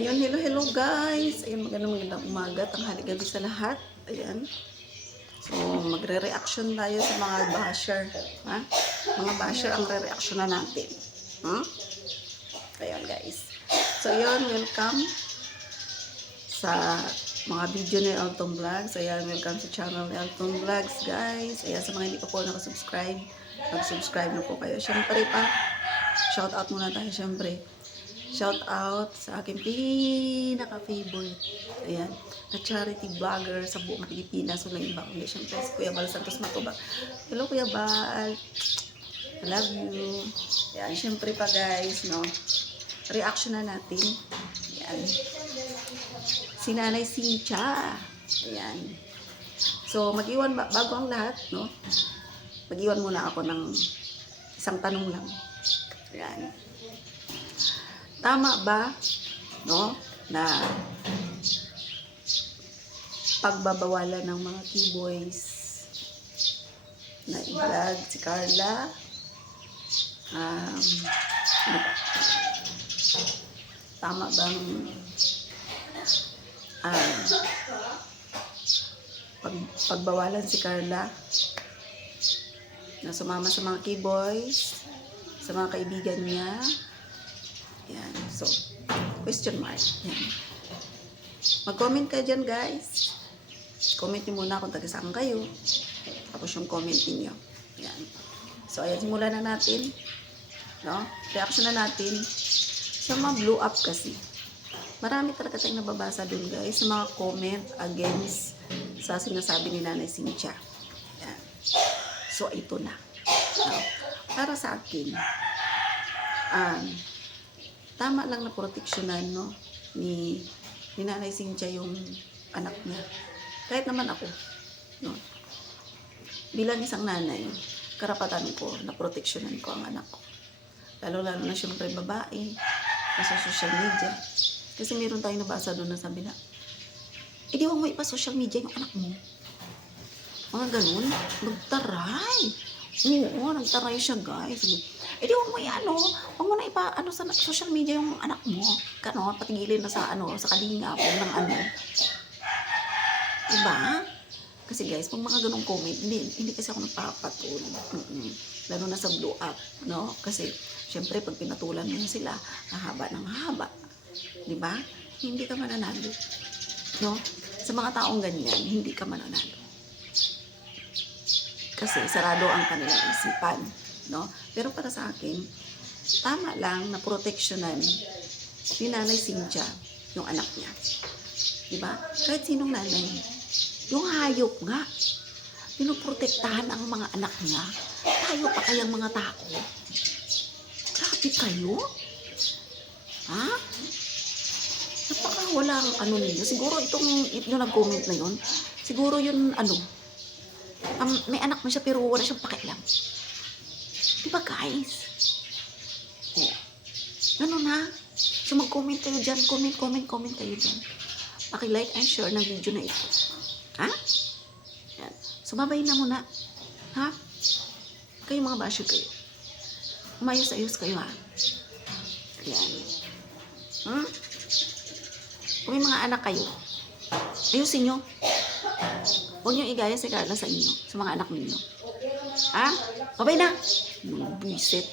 Ayun, hello guys. Ayun, magandang umaga, tanghali, gabi sa lahat. Ayan. So, magre-reaction tayo sa mga basher. Ha? Mga basher ang re-reaction na natin. Hmm? Ayun guys. So, ayun, welcome sa mga video ni Elton Vlogs. Ayan, welcome sa channel ni Elton Vlogs, guys. Ayan, sa mga hindi pa po nakasubscribe, mag-subscribe na po kayo. Siyempre pa, shout out muna tayo, siyempre. Shout out sa aking pinaka-favorite. Ayan, na charity vlogger sa buong Pilipinas. Walang iba kundi siyempre si Kuya Bal Santos Matubang. Hello Kuya Bal. I love you. Ayan, siyempre pa guys, no. Reaction na natin. Ayan. Si Nanay Cynthia. Ayan. So, mag-iwan bago ang lahat, no. Mag-iwan muna ako ng isang tanong lang. Ayan. Tama ba, no, na pagbabawalan ng mga keyboys na i-vlog si Carla? Ano ba? Tama bang pagbawalan si Carla na sumama sa mga keyboys, sa mga kaibigan niya? Yan. So, question mark. Yan. Mag-comment kayo dyan, guys. Comment nyo muna kung taga-saan kayo. Tapos yung comment niyo. Yan. So, ayan. Simulan na natin. No? Reaction na natin. Sa mga blow up kasi. Marami talaga tayong nababasa dun, guys. Sa mga comment against sa sinasabi ni Nanay Cynthia. Yan. So, ito na. No? Para sa akin, tama lang na proteksyonan, no, ni Nanay Cynthia yung anak niya. Kahit naman ako, no, bilang isang nanay, karapatan ko na proteksyonan ko ang anak ko. Lalo-lalo na siyempre babae, sa social media. Kasi meron tayong nabasa doon na sabi na, di wag mo ipa-social media yung anak mo. Mga ganun, nagtaray. Oo, nagtaray siya, guys. Di wag mo wag mo na sa social media yung anak mo. Patigilin na sa sa kalingap ng Diba? Kasi guys, pag mga ganung comment, hindi kasi ako nagpapatul. Lalo na sa blow up, no? Kasi syempre pag pinatulan mo sila, hahaba ng haba. Diba? Hindi ka mananalo. No? Sa mga taong ganyan, hindi ka mananalo. Kasi sarado ang kanilang isipan, no? Pero para sa akin, tama lang na proteksyonan ni Nanay Cynthia yung anak niya. Diba? Kahit sinong nanay, yung hayop nga, pinoprotektahan ang mga anak niya. Tayo pa kayang mga tao? Grabe kayo? Ha? Napakawalang ninyo. Siguro yung nag-comment na yun, siguro yun may anak na siya pero wala siyang pakialam. Diba guys? Oh. Ganun ha? So mag-comment kayo dyan. Comment kayo dyan. Paki-like and share ng video na ito. Ha? Yan. So babay na muna. Ha? Kayo mga basyo kayo. Umayos-ayos kayo ha. Yan. Kung may mga anak kayo, ayusin nyo. Huwag nyo igaya si Carla sa inyo, sa mga anak ninyo. Ha? Babay na! Buisit.